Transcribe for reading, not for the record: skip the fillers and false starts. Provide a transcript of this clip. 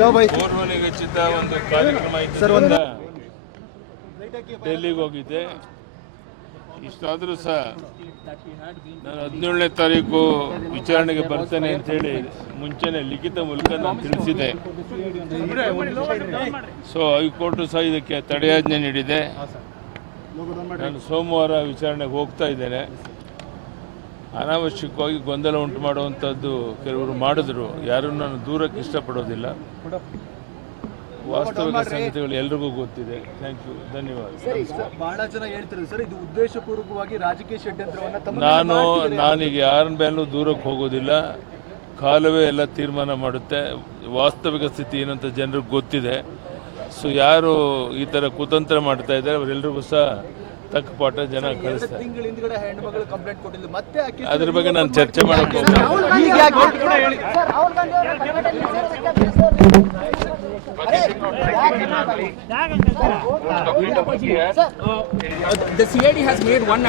ಬೋರ್ಮನೆಗೆ ಹಚ್ಚಿದ್ದ ಒಂದು ಕಾರ್ಯಕ್ರಮ ಇದ್ದ ಡೆಲ್ಲಿಗೆ ಹೋಗಿದ್ದೆ. ಇಷ್ಟಾದರೂ ಸಹ ನಾನು 17ನೇ ತಾರೀಕು ವಿಚಾರಣೆಗೆ ಬರ್ತೇನೆ ಅಂತೇಳಿ ಮುಂಚೆನೆ ಲಿಖಿತ ಮೂಲಕ ನಾನು ತಿಳಿಸಿದೆ. ಸೊ ಹೈಕೋರ್ಟು ಸಹ ಇದಕ್ಕೆ ತಡೆಯಾಜ್ಞೆ ನೀಡಿದೆ. ನಾನು ಸೋಮವಾರ ವಿಚಾರಣೆಗೆ ಹೋಗ್ತಾ ಇದ್ದೇನೆ. ಅನಾವಶ್ಯಕವಾಗಿ ಗೊಂದಲ ಉಂಟು ಮಾಡುವಂಥದ್ದು ಕೆಲವರು ಮಾಡಿದ್ರು. ಯಾರನ್ನು ನಾನು ದೂರಕ್ಕೆ ಇಷ್ಟಪಡೋದಿಲ್ಲ. ವಾಸ್ತವಿಕ ಸಂಗತಿಗಳು ಎಲ್ರಿಗೂ ಗೊತ್ತಿದೆ. ಥ್ಯಾಂಕ್ ಯು, ಧನ್ಯವಾದ. ಬಹಳ ಜನ ಹೇಳ್ತಾರೆ ಸರ್, ಇದು ಉದ್ದೇಶಪೂರ್ವಕವಾಗಿ ರಾಜಕೀಯ ಷಡ್ಯಂತ್ರವನ್ನು ನಾನೀಗ ಯಾರ ಮೇಲೂ ದೂರಕ್ಕೆ ಹೋಗೋದಿಲ್ಲ. ಕಾಲವೇ ಎಲ್ಲ ತೀರ್ಮಾನ ಮಾಡುತ್ತೆ. ವಾಸ್ತವಿಕ ಸ್ಥಿತಿ ಏನಂತ ಜನರಿಗೆ ಗೊತ್ತಿದೆ. ಸೊ ಯಾರು ಈ ಥರ ಕುತಂತ್ರ ಮಾಡ್ತಾ ಇದ್ದಾರೆ ಅವರೆಲ್ಲರಿಗೂ ಸಹ ತಕ್ಕ ಪಾಠ ಜನ ಕಳಿಸ್ತಾರೆ. ಅದ್ರ ಬಗ್ಗೆ ನಾನು ಚರ್ಚೆ ಮಾಡೋಕ್ಕೆ The CID has made one